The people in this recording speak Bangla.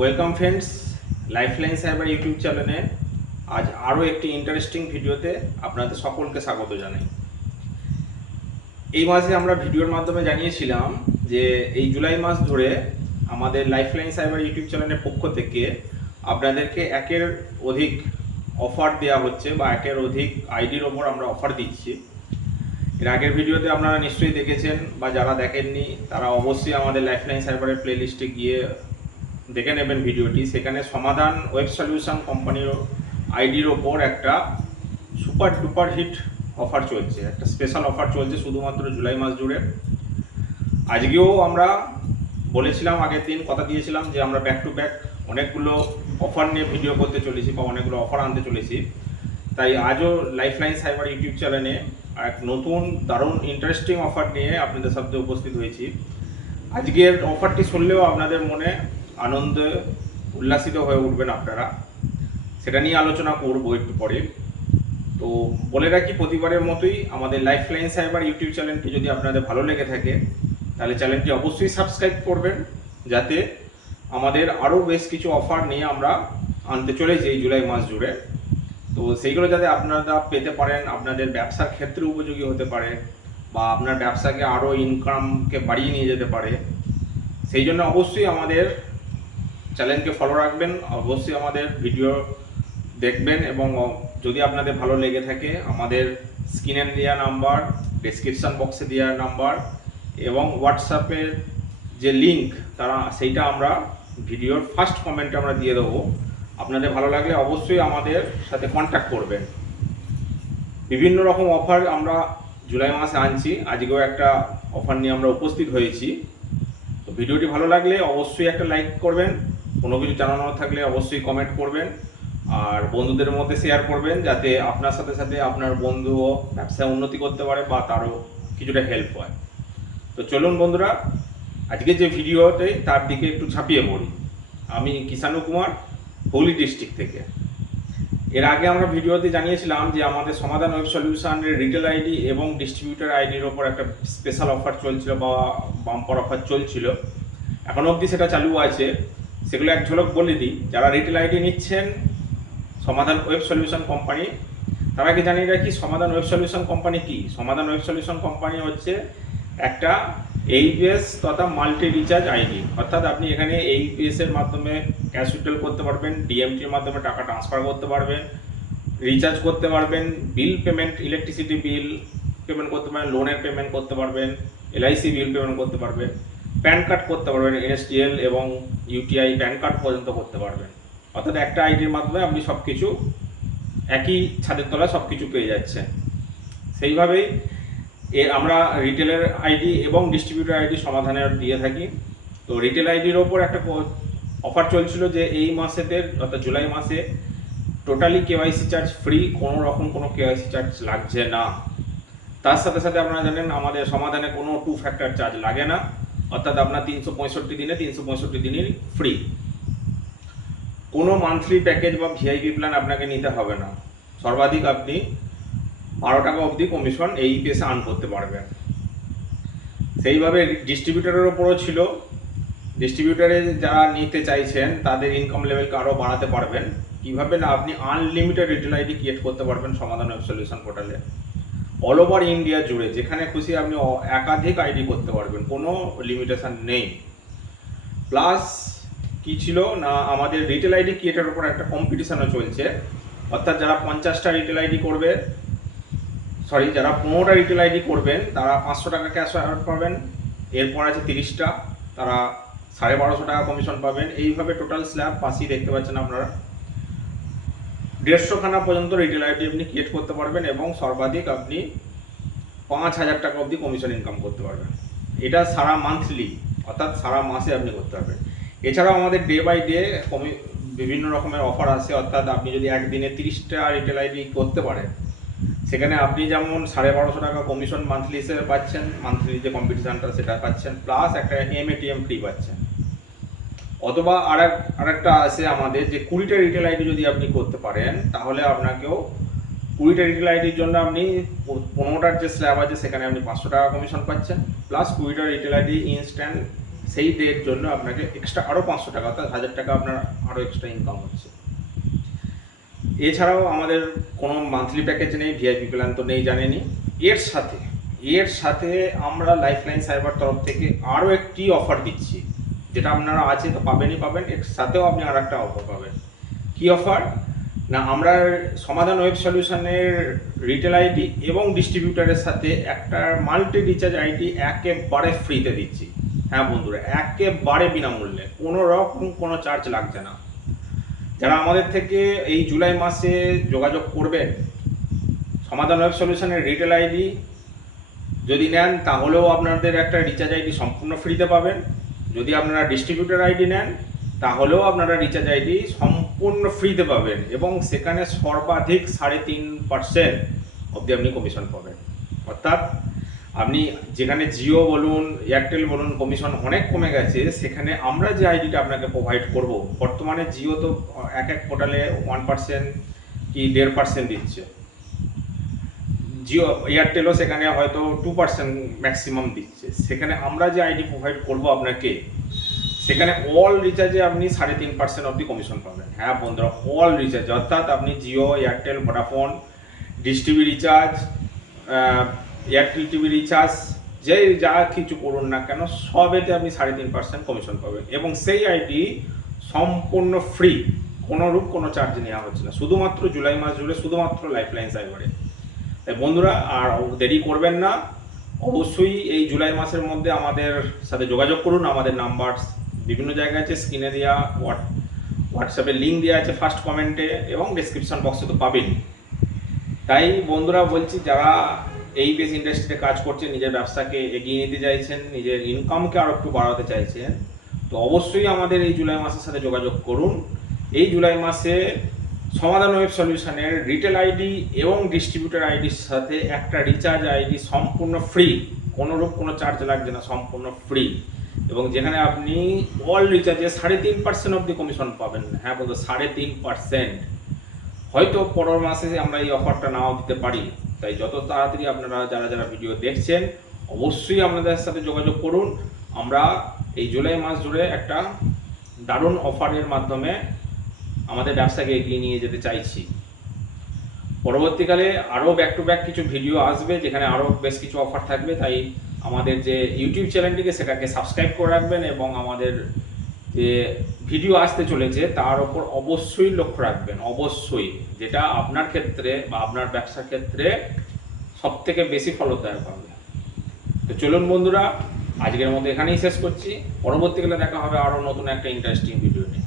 Welcome friends, lifeline cyber YouTube চ্যানেলে আজ আরও একটি ইন্টারেস্টিং ভিডিওতে আপনাদের সকলকে স্বাগত জানাই। এই মাসে আমরা ভিডিওর মাধ্যমে জানিয়েছিলাম যে এই জুলাই মাস ধরে আমাদের লাইফলাইন সাইবার ইউটিউব চ্যানেলের পক্ষ থেকে আপনাদেরকে একের অধিক অফার দেওয়া হচ্ছে বা একের অধিক আইডির ওপর আমরা অফার দিচ্ছি। এর আগের ভিডিওতে আপনারা নিশ্চয়ই দেখেছেন বা যারা দেখেননি তারা অবশ্যই আমাদের লাইফলাইন সাইবারের প্লেলিস্টে গিয়ে দেখে নেবেন ভিডিওটি। সেখানে সমাধান ওয়েব সলিউশন কোম্পানির আইডির ওপর একটা সুপার ডুপার হিট অফার চলছে, একটা স্পেশাল অফার চলছে শুধুমাত্র জুলাই মাস জুড়ে। আজকেও আমরা বলেছিলাম, আগের দিন কথা দিয়েছিলাম যে আমরা ব্যাক টু ব্যাক অনেকগুলো অফার নিয়ে ভিডিও করতে চলেছি বা অনেকগুলো অফার আনতে চলেছি। তাই আজও লাইফলাইন সাইবার ইউটিউব চ্যানেলে এক নতুন দারুণ ইন্টারেস্টিং অফার নিয়ে আপনাদের সাথে উপস্থিত হয়েছি। আজকের অফারটি শুনলেও আপনাদের মনে আনন্দে উল্লাসিত হয়ে উঠবেন আপনারা, সেটা নিয়ে আলোচনা করবো একটু পরে। তো বলে রাখি, প্রতিবারের মতোই আমাদের লাইফলাইন সাইবার ইউটিউব চ্যানেলটি যদি আপনাদের ভালো লেগে থাকে তাহলে চ্যানেলটি অবশ্যই সাবস্ক্রাইব করবেন, যাতে আমাদের আরও বেশ কিছু অফার নিয়ে আমরা আনতে চলেছি এই জুলাই মাস জুড়ে। তো সেইগুলো যাতে আপনারা পেতে পারেন, আপনাদের ব্যবসার ক্ষেত্রে উপযোগী হতে পারে বা আপনার ব্যবসাকে আরও ইনকামকে বাড়িয়ে নিয়ে যেতে পারে, সেই জন্য অবশ্যই আমাদের চ্যানেলকে ফলো রাখবেন, অবশ্যই আমাদের ভিডিও দেখবেন এবং যদি আপনাদের ভালো লেগে থাকে আমাদের স্ক্রিনে দেওয়া নাম্বার, ডেসক্রিপশান বক্সে দেওয়া নাম্বার এবং হোয়াটসঅ্যাপের যে লিঙ্ক সেইটা আমরা ভিডিওর ফার্স্ট কমেন্টে আমরা দিয়ে দেবো। আপনাদের ভালো লাগলে অবশ্যই আমাদের সাথে কন্ট্যাক্ট করবেন। বিভিন্ন রকম অফার আমরা জুলাই মাসে আনছি, আজকেও একটা অফার নিয়ে আমরা উপস্থিত হয়েছি। তো ভিডিওটি ভালো লাগলে অবশ্যই একটা লাইক করবেন, কোনো কিছু জানানোর থাকলে অবশ্যই কমেন্ট করবেন আর বন্ধুদের মধ্যে শেয়ার করবেন, যাতে আপনার সাথে সাথে আপনার বন্ধুও ব্যবসায় উন্নতি করতে পারে বা তারও কিছুটা হেল্প হয়। তো চলুন বন্ধুরা, আজকে যে ভিডিওতে তার দিকে একটু ঝাঁপিয়ে পড়ি। আমি কিষাণু কুমার, হুগলি ডিস্ট্রিক্ট থেকে। এর আগে আমরা ভিডিওতে জানিয়েছিলাম যে আমাদের সমাধান ওয়েব সলিউশনের রিটেল আইডি এবং ডিস্ট্রিবিউটার আইডির ওপর একটা স্পেশাল অফার চলছিল বা বাম্পার অফার চলছিল, এখন অবধি সেটা চালু আছে। সেগুলো এক ঝলক বলে দিই। যারা রিটেল আইডি নিচ্ছেন সমাধান ওয়েব সলিউশন কোম্পানি, তারা কি জানিয়ে রাখি সমাধান ওয়েব সলিউশন কোম্পানি কি। সমাধান ওয়েব সলিউশন কোম্পানি হচ্ছে একটা এইপিএস তথা মাল্টি রিচার্জ আইডি, অর্থাৎ আপনি এখানে এইপিএস এর মাধ্যমে ক্যাশ উইথড্রল করতে পারবেন, ডিএমটির মাধ্যমে টাকা ট্রান্সফার করতে পারবেন, রিচার্জ করতে পারবেন, bill payment, electricity bill payment করতে পারবেন, লোনের পেমেন্ট করতে পারবেন, এলআইসি বিল পেমেন্ট করতে পারবেন, প্যান কার্ড করতে পারবেন, এনএসডিএল এবং ইউটিআই প্যান কার্ড পর্যন্ত করতে পারবেন। অর্থাৎ একটা আইডির মাধ্যমে আপনি সব কিছু একই ছাদের তলায় সব কিছু পেয়ে যাচ্ছেন। সেইভাবেই আমরা রিটেলের আইডি এবং ডিস্ট্রিবিউটার আইডি সমাধানের দিয়ে থাকি। তো রিটেল আইডির ওপর একটা অফার চলছিল যে এই মাসেতে অর্থাৎ জুলাই মাসে টোটালি কেওয়াইসি চার্জ ফ্রি, কোনো রকম কোনো কেওয়াইসি চার্জ লাগছে না। তার সাথে সাথে আপনারা জানেন আমাদের সমাধানে কোনো 2 ফ্যাক্টর চার্জ লাগে না, অর্থাৎ আপনার 365 দিনে 365 দিনই ফ্রি। কোনো মান্থলি প্যাকেজ বা ভিআইপি প্ল্যান আপনাকে নিতে হবে না। সর্বাধিক আপনি 12 টাকা অবধি কমিশন এই পেসে আর্ন করতে পারবেন। সেইভাবে ডিস্ট্রিবিউটারের ওপরও ছিল। ডিস্ট্রিবিউটারে যারা নিতে চাইছেন তাদের ইনকাম লেভেলকে আরও বাড়াতে পারবেন। কীভাবে না, আপনি আনলিমিটেড রিটেল আইডি ক্রিয়েট করতে পারবেন সমাধান ওয়েব সলিউশন পোর্টালে। অল ওভার ইন্ডিয়া জুড়ে যেখানে খুশি আপনি একাধিক আইডি করতে পারবেন, কোনো লিমিটেশন নেই। প্লাস কি ছিল না, আমাদের রিটেল আইডি ক্রিয়েটের ওপর একটা কম্পিটিশনও চলছে, অর্থাৎ যারা 50টা রিটেল আইডি করবে, যারা 15টা রিটেল আইডি করবেন তারা 500 টাকা ক্যাশ অ্যাওয়ার্ড পাবেন। এরপর আছে 30টা, তারা 1250 টাকা কমিশন পাবেন। এইভাবে টোটাল স্ল্যাব পাশেই দেখতে পাচ্ছেন আপনারা। 150খানা পর্যন্ত রিটেল আইডি আপনি ক্রিয়েট করতে পারবেন এবং সর্বাধিক আপনি 5000 টাকা অবধি কমিশন ইনকাম করতে পারবেন। এটা সারা মান্থলি, অর্থাৎ সারা মাসে আপনি করতে পারবেন। এছাড়াও আমাদের ডে বাই ডে বিভিন্ন রকমের অফার আছে, অর্থাৎ আপনি যদি একদিনে 30টা রিটেল আইডি করতে পারেন, সেখানে আপনি যেমন 1250 টাকা কমিশন মান্থলি হিসেবে পাচ্ছেন, মান্থলি যে কম্পিটিশনটা সেটা পাচ্ছেন, প্লাস একটা এমএটিএম ফ্রি পাচ্ছেন। অথবা আরেকটা আছে আমাদের যে 20টা রিটেল আইডি যদি আপনি করতে পারেন তাহলে আপনাকেও 20টা রিটেল আইডির জন্য আপনি 15টার যে স্ল্যাব আছে সেখানে আপনি 500 টাকা কমিশন পাচ্ছেন, প্লাস 20টা রিটেল আইডি ইনস্ট্যান্ট সেই ডের জন্য আপনাকে এক্সট্রা আরও 500 টাকা অর্থাৎ 1000 টাকা আপনার আরও এক্সট্রা ইনকাম হচ্ছে। এছাড়াও আমাদের কোনো মান্থলি প্যাকেজ নেই, ভিআইপি প্ল্যান তো নেই জানেনি। এর সাথে আমরা লাইফলাইন সাইবার তরফ থেকে আরও একটি অফার দিচ্ছি, যেটা আপনারা আছে তো পাবেনই পাবেন, এর সাথেও আপনি আর একটা অফার পাবেন। কি অফার না, আমরা সমাধান ওয়েব সলিউশনের রিটেল আইডি এবং ডিস্ট্রিবিউটারের সাথে একটা মাল্টি রিচার্জ আইডি একেবারে ফ্রিতে দিচ্ছি। হ্যাঁ বন্ধুরা, একেবারে বিনামূল্যে, কোনো রকম কোনো চার্জ লাগছে না। যারা আমাদের থেকে এই জুলাই মাসে যোগাযোগ করবেন, সমাধান ওয়েব সলিউশনের রিটেল আইডি যদি নেন তাহলেও আপনাদের একটা রিচার্জ আইডি সম্পূর্ণ ফ্রিতে পাবেন। যদি আপনারা ডিস্ট্রিবিউটার আইডি নেন তাহলেও আপনারা রিচার্জ আইডি সম্পূর্ণ ফ্রিতে পাবেন, এবং সেখানে সর্বাধিক 3.5% অবধি আপনি কমিশন পাবেন। অর্থাৎ আপনি যেখানে জিও বলুন, এয়ারটেল বলুন কমিশন অনেক কমে গেছে, সেখানে আমরা যে আইডিটা আপনাকে প্রোভাইড করব, বর্তমানে জিও তো এক পোর্টালে 1% কি 1.5% দিচ্ছে, জিও এয়ারটেলও সেখানে হয়তো 2% ম্যাক্সিমাম দিচ্ছে। সেখানে আমরা যে আইডি প্রোভাইড করব আপনাকে, সেখানে অল রিচার্জে আপনি 3.5% অবধি কমিশন পাবেন। হ্যাঁ বন্ধুরা, অল রিচার্জ অর্থাৎ আপনি Jio, Airtel, Vodafone, dish TV recharge, Airtel TV recharge, যে যা কিছু করুন না কেন সবেতে আপনি 3.5% কমিশন পাবেন, এবং সেই আইডি সম্পূর্ণ ফ্রি, কোনোরূপ কোনো চার্জ নেওয়া হচ্ছে না, শুধুমাত্র জুলাই মাস জুড়ে, শুধুমাত্র লাইফলাইন সাইবারে। তাই বন্ধুরা আর দেরি করবেন না, অবশ্যই এই জুলাই মাসের মধ্যে আমাদের সাথে যোগাযোগ করুন। আমাদের নাম্বার বিভিন্ন জায়গায় আছে, স্ক্রিনে দেওয়া, হোয়াটসঅ্যাপে লিঙ্ক দেওয়া আছে ফার্স্ট কমেন্টে, এবং ডেসক্রিপশন বক্সে তো পাবেনই। তাই বন্ধুরা বলছি, যারা এই বেস ইন্ডাস্ট্রিতে কাজ করছেন, নিজের ব্যবসাকে এগিয়ে নিতে চাইছেন, নিজের ইনকামকে আরও একটু বাড়াতে চাইছেন, তো অবশ্যই আমাদের এই জুলাই মাসের সাথে যোগাযোগ করুন। এই জুলাই মাসে সমাধান ওয়েব সলিউশনের রিটেল আইডি এবং ডিস্ট্রিবিউটার আইডির সাথে একটা রিচার্জ আইডি সম্পূর্ণ ফ্রি, কোনোরূপ কোনো চার্জ লাগছে না, সম্পূর্ণ ফ্রি, এবং যেখানে আপনি অল রিচার্জে 3.5% অবধি কমিশন পাবেন। হ্যাঁ বলতো 3.5%। হয়তো পরের মাসে আমরা এই অফারটা নাও দিতে পারি, তাই যত তাড়াতাড়ি আপনারা যারা যারা ভিডিও দেখছেন অবশ্যই আপনাদের সাথে যোগাযোগ করুন। আমরা এই জুলাই মাস জুড়ে একটা দারুণ অফারের মাধ্যমে আমাদের ব্যবসাকে এগিয়ে নিয়ে যেতে চাইছি। পরবর্তীকালে আরও ব্যাক টু ব্যাক কিছু ভিডিও আসবে, যেখানে আরও বেশ কিছু অফার থাকবে। তাই আমাদের যে ইউটিউব চ্যানেলটিকে সেটাকে সাবস্ক্রাইব করে রাখবেন, এবং আমাদের যে ভিডিও আসতে চলেছে তার ওপর অবশ্যই লক্ষ্য রাখবেন, অবশ্যই, যেটা আপনার ক্ষেত্রে বা আপনার ব্যবসার ক্ষেত্রে সবথেকে বেশি ফলদায়ক হবে। তো চলুন বন্ধুরা, আজকের মতো এখানেই শেষ করছি। পরবর্তীকালে দেখা হবে আরও নতুন একটা ইন্টারেস্টিং ভিডিও নিয়ে।